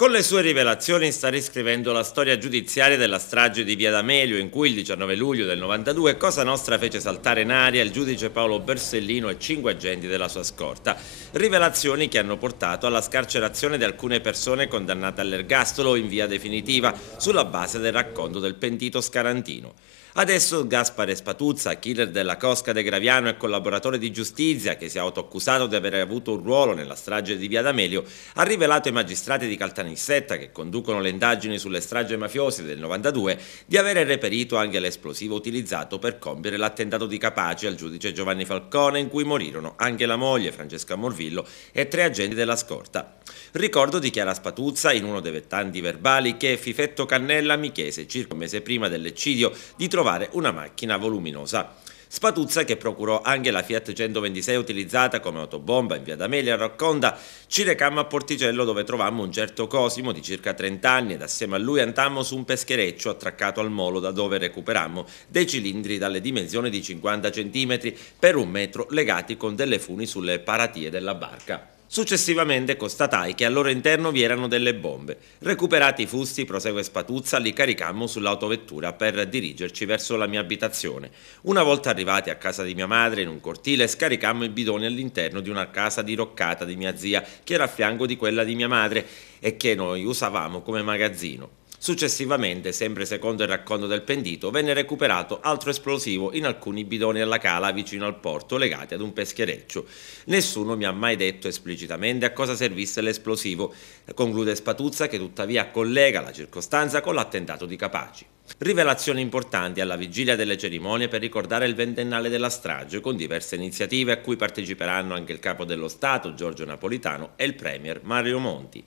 Con le sue rivelazioni sta riscrivendo la storia giudiziaria della strage di Via D'Amelio, in cui il 19 luglio del 92 Cosa Nostra fece saltare in aria il giudice Paolo Borsellino e 5 agenti della sua scorta. Rivelazioni che hanno portato alla scarcerazione di alcune persone condannate all'ergastolo in via definitiva, sulla base del racconto del pentito Scarantino. Adesso Gaspare Spatuzza, killer della Cosca de Graviano e collaboratore di giustizia che si è autoaccusato di aver avuto un ruolo nella strage di Via D'Amelio, ha rivelato ai magistrati di Caltanissetta, che conducono le indagini sulle stragi mafiose del 92, di avere reperito anche l'esplosivo utilizzato per compiere l'attentato di Capaci al giudice Giovanni Falcone, in cui morirono anche la moglie Francesca Morvillo e 3 agenti della scorta. Ricordo, dichiara Spatuzza in uno dei tanti verbali, che Fifetto Cannella mi chiese circa un mese prima dell'eccidio di trovare una macchina voluminosa. Spatuzza, che procurò anche la Fiat 126 utilizzata come autobomba in via D'Amelio, racconta: ci recammo a Porticello, dove trovammo un certo Cosimo di circa 30 anni ed assieme a lui antammo su un peschereccio attraccato al molo, da dove recuperammo dei cilindri dalle dimensioni di 50 cm per 1 metro legati con delle funi sulle paratie della barca. Successivamente constatai che al loro interno vi erano delle bombe. Recuperati i fusti, prosegue Spatuzza, li caricammo sull'autovettura per dirigerci verso la mia abitazione. Una volta arrivati a casa di mia madre, in un cortile, scaricammo i bidoni all'interno di una casa diroccata di mia zia, che era a fianco di quella di mia madre e che noi usavamo come magazzino. Successivamente, sempre secondo il racconto del pentito, venne recuperato altro esplosivo in alcuni bidoni alla cala vicino al porto, legati ad un peschereccio. Nessuno mi ha mai detto esplicitamente a cosa servisse l'esplosivo, conclude Spatuzza, che tuttavia collega la circostanza con l'attentato di Capaci. Rivelazioni importanti alla vigilia delle cerimonie per ricordare il ventennale della strage, con diverse iniziative a cui parteciperanno anche il capo dello Stato Giorgio Napolitano e il premier Mario Monti.